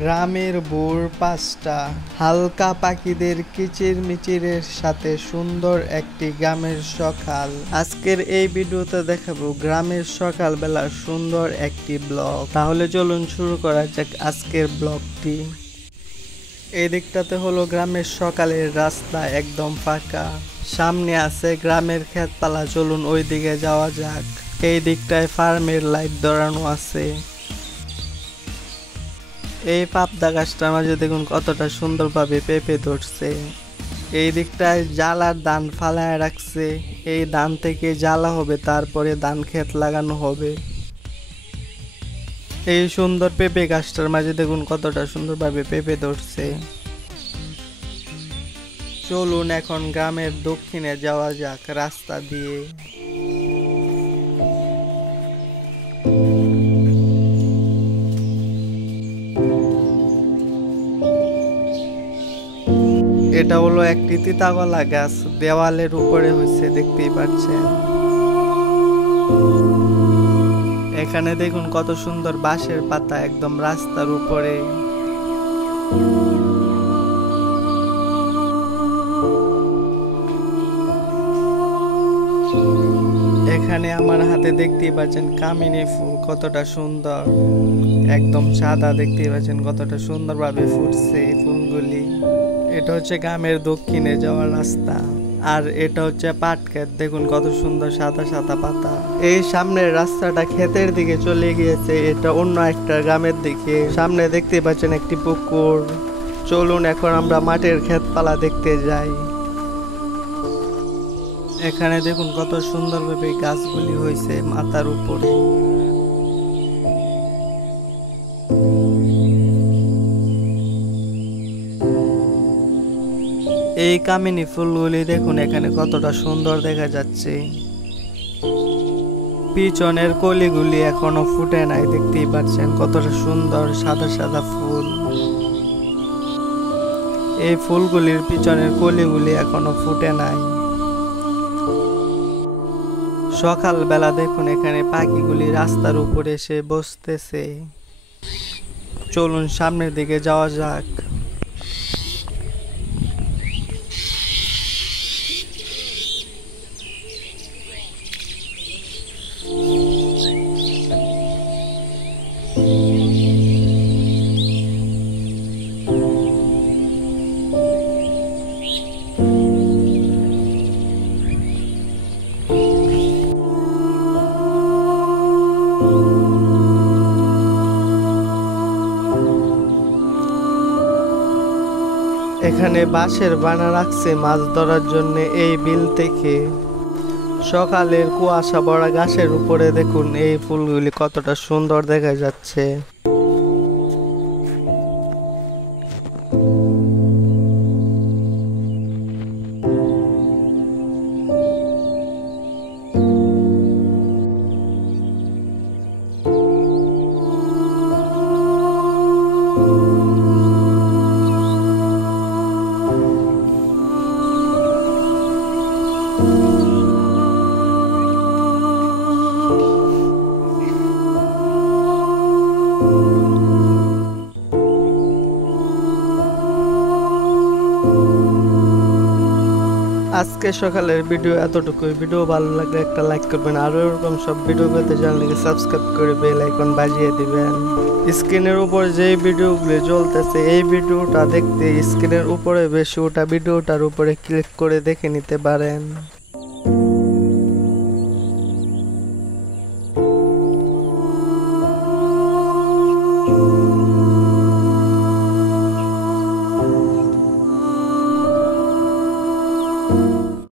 গ্রামের ভোর ৫টা, হালকা পাখিদের কিচিরমিচিরের সাথে সুন্দর একটি গ্রামের সকাল। আজকের এই ভিডিওতে দেখাবো গ্রামের সকালবেলার সুন্দর একটি ব্লগ। তাহলে চলুন শুরু করা যাক আজকের ব্লগটি। এই দিকটাতে হলো গ্রামের সকালের রাস্তা, একদম ফাঁকা। সামনে আছে গ্রামের ক্ষেতপালা, চলুন ওই দিকে যাওয়া যাক। এই দিকটায় ফার্মের লাইট ধরানো আছে। এই পাবদা গাছটার মাঝে দেখুন কতটা সুন্দরভাবে পেঁপে ধরছে। এই দিকটায় জালার ধান ফালায় রাখছে, এই ধান থেকে জ্বালা হবে, তারপরে ধান ক্ষেত লাগানো হবে। এই সুন্দর পেঁপে গাছটার মাঝে দেখুন কতটা সুন্দরভাবে পেঁপে ধরছে। চলুন এখন গ্রামের দক্ষিণে যাওয়া যাক রাস্তা দিয়ে। এটা হলো একটি তিতাকলা গাছ, দেওয়ালের উপরে হয়েছে, দেখতেই পাচ্ছেন। এখানে দেখুন কত সুন্দর বাঁশের পাতা একদম রাস্তার উপরে। এখানে আমার হাতে দেখতেই পাচ্ছেন কামিনী ফুল, কতটা সুন্দর, একদম সাদা, দেখতেই পাচ্ছেন কতটা সুন্দরভাবে ফুটছে এই ফুলগুলি। এটা হচ্ছে গ্রামের দক্ষিণে যাওয়ার রাস্তা, আর এটা হচ্ছে পাট ক্ষেত, দেখুন কত সুন্দর সাদা সাদা পাতা। এই সামনের রাস্তাটা ক্ষেতের দিকে চলে গিয়েছে, এটা অন্য একটা গ্রামের দিকে। সামনে দেখতে পাচ্ছেন একটি পুকুর। চলুন এখন আমরা মাঠের ক্ষেতপালা দেখতে যাই। এখানে দেখুন কত সুন্দরভাবে গাছগুলি হয়েছে মাথার উপরে। এই কামিনী ফুলগুলি দেখুন এখানে কতটা সুন্দর দেখা যাচ্ছে। পিছনের কলিগুলি এখনো ফুটে নাই, দেখতেই পাচ্ছেন কতটা সুন্দর সাদা সাদা ফুল। এই ফুলগুলির পিছনের কলিগুলি এখনো ফুটে নাই। সকালবেলা দেখুন এখানে পাখিগুলি রাস্তার উপরে এসে বসতেছে। চলুন সামনের দিকে যাওয়া যাক। এখানে বাঁশের বানা রাখছে মাছ ধরার জন্য এই বিল থেকে। সকালের কুয়াশা ভরা গাছের উপরে দেখুন এই ফুলগুলি কতটা সুন্দর দেখা যাচ্ছে। আজকে সকালের ভিডিও এতটুকুই। ভিডিও ভালো লাগলে একটা লাইক করবেন, আরো এরকম সব ভিডিও পেতে চ্যানেলকে সাবস্ক্রাইব করে বেল আইকন বাজিয়ে দিবেন। স্ক্রিনের উপর যে ভিডিওগুলো চলতেছে এই ভিডিওটা দেখতে স্ক্রিনের উপরে বেশি ওটা ভিডিওটার উপরে ক্লিক করে দেখে নিতে পারেন।